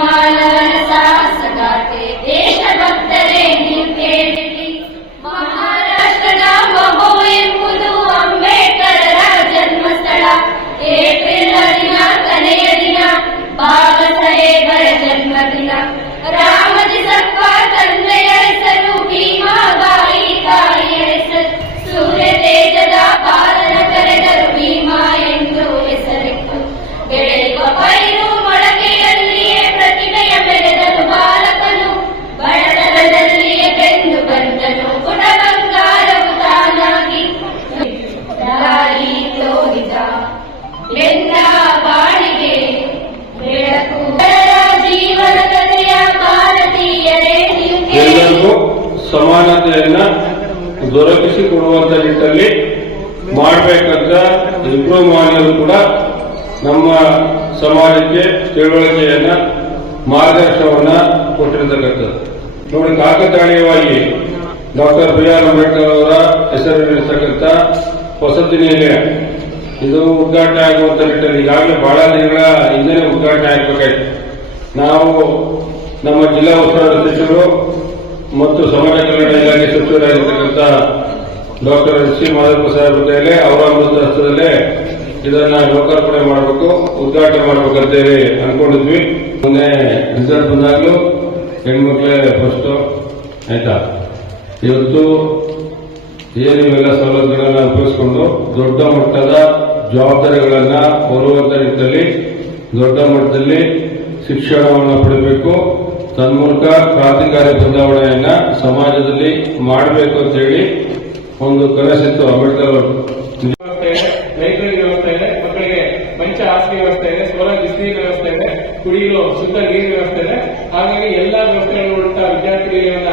ಮಾನವನ ಸಾಹಸಗಾಥೆ ದೇಶಭಕ್ತರೇ ನೀವು ಕೇಳಿರಿ. ಮಹಾರಾಷ್ಟ್ರದ ಮಹೋ ಎಂಬುದು ಅಂಬೇಡ್ಕರರ ಜನ್ಮಸ್ಥಳ. ಏಪ್ರಿಲ್ 14ನೆಯ ದಿನ ಬಾಬಾ ಸಾಹೇಬರ ಜನ್ಮದಿನ. ರಾಮಜಿ ಸಪ್ಪ ತಂದೆಯ ಹೆಸರು, ಭೀಮಾಬಾಯಿ ತಾಯಿಯ ಹೆಸರು. ಸೂರ್ಯ ತೇಜದ ಬಾಲನ ಕರೆದರು ಭೀಮಾ ಎಂದು ಹೆಸರಿಟ್ಟು. ಬೆಳೆಯುವ ಪೈರು ಮೊಳಕೆಯಲ್ಲಿಯೇ ಪ್ರತಿಭೆಯ ಬೆಳೆದನು ಬಾಲಕನು. ಬಡತನದಲ್ಲಿಯೇ ಬೆಂದು ಬಂದನು ಗುಣ ಬಂಗಾರವು ತಾನಾಗಿ. ದಾರಿ ತೋರಿದ ಬೆಂದ ಬಾಳಿಗೆ ಬೆಳಕು ಜೀವನ ಕಥೆಯ ಭಾರತೀಯರೇ ಎಲ್ಲರಿಗೂ ಸಮಾನತೆಯನ್ನ ದೊರಕಿಸಿಕೊಡುವಂತ ನಿಟ್ಟಲ್ಲಿ ಮಾಡಬೇಕಂತ ಇಂಪ್ರೂವ್ ಮಾಡಿದ್ರು ಕೂಡ ನಮ್ಮ ಸಮಾಜಕ್ಕೆ ತಿಳುವಳಿಕೆಯನ್ನ ಮಾರ್ಗದರ್ಶನವನ್ನ ಕೊಟ್ಟಿರತಕ್ಕಂಥದ್ದು ನೋಡಿ. ಕಾಕತಾಳೀಯವಾಗಿ ಡಾಕ್ಟರ್ ಬಿ.ಆರ್. ಅಂಬೇಡ್ಕರ್ ಅವರ ಹೆಸರಿರ್ತಕ್ಕಂಥ ವಸತಿ ನಿಲಯ ಇದು ಉದ್ಘಾಟನೆ ಆಗುವಂತ ನಿಟ್ಟಲ್ಲಿ ಈಗಾಗಲೇ ಬಹಳ ದಿನಗಳ ಹಿಂದೆ ಉದ್ಘಾಟನೆ ಆಗಬೇಕಾಯ್ತು. ನಾವು ನಮ್ಮ ಜಿಲ್ಲಾ ಉಸ್ತುವಾರಿ ಸಚಿವರು ಮತ್ತು ಸಮಾಜ ಕಲ್ಯಾಣ ಇಲಾಖೆ ಸಚಿವರಾಗಿರ್ತಕ್ಕಂಥ ಡಾಕ್ಟರ್ ಸಿ ಮಾಧವಪ್ಪ ಸಾಹೇಬ್ ಜೊತೆಯಲ್ಲೇ ಅವರ ಅಮೃತ ಹಸ್ತದಲ್ಲೇ ಇದನ್ನ ಲೋಕಾರ್ಪಣೆ ಮಾಡಬೇಕು, ಉದ್ಘಾಟನೆ ಮಾಡಬೇಕಂತೇಳಿ ಅನ್ಕೊಂಡಿದ್ವಿ. ಮೊನ್ನೆ ರಿಸಲ್ಟ್ ಬಂದಾಗಲೂ ಹೆಣ್ಮಕ್ಳೇ ಫಸ್ಟ್ ಆಯ್ತಾ. ಇವತ್ತು ಏನು ಇವೆಲ್ಲ ಸವಲತ್ತುಗಳನ್ನ ಉಪಯೋಗಿಸಿಕೊಂಡು ದೊಡ್ಡ ಮಟ್ಟದ ಜವಾಬ್ದಾರಿಗಳನ್ನ ಹೊರುವಂತ ನಿಟ್ಟಲ್ಲಿ ದೊಡ್ಡ ಮಟ್ಟದಲ್ಲಿ ಶಿಕ್ಷಣವನ್ನು ಪಡೆಯಬೇಕು, ತನ್ಮೂಲಕ ಕ್ರಾಂತಿಕಾರಿ ಬದಲಾವಣೆಯನ್ನ ಸಮಾಜದಲ್ಲಿ ಮಾಡಬೇಕು ಅಂತ ಹೇಳಿ ಒಂದು ಕನಸಿತ್ತು ಅಂಬೇಡ್ಕರ್ ಅವರು. ಲೈಬ್ರರಿ ವ್ಯವಸ್ಥೆ ಇದೆ, ಮಕ್ಕಳಿಗೆ ಮಂಚ ಹಾಸಿಗೆ ವ್ಯವಸ್ಥೆ ಇದೆ, ಸೋಲಾರ್ ಬಿಸಿನೀರಿನ ವ್ಯವಸ್ಥೆ ಇದೆ, ಕುಡಿಯಲು ಶುದ್ಧ ನೀರಿನ ವ್ಯವಸ್ಥೆ ಇದೆ. ಹಾಗಾಗಿ ಎಲ್ಲಾ ವ್ಯವಸ್ಥೆಗಳು ವಿದ್ಯಾರ್ಥಿಗಳನ್ನ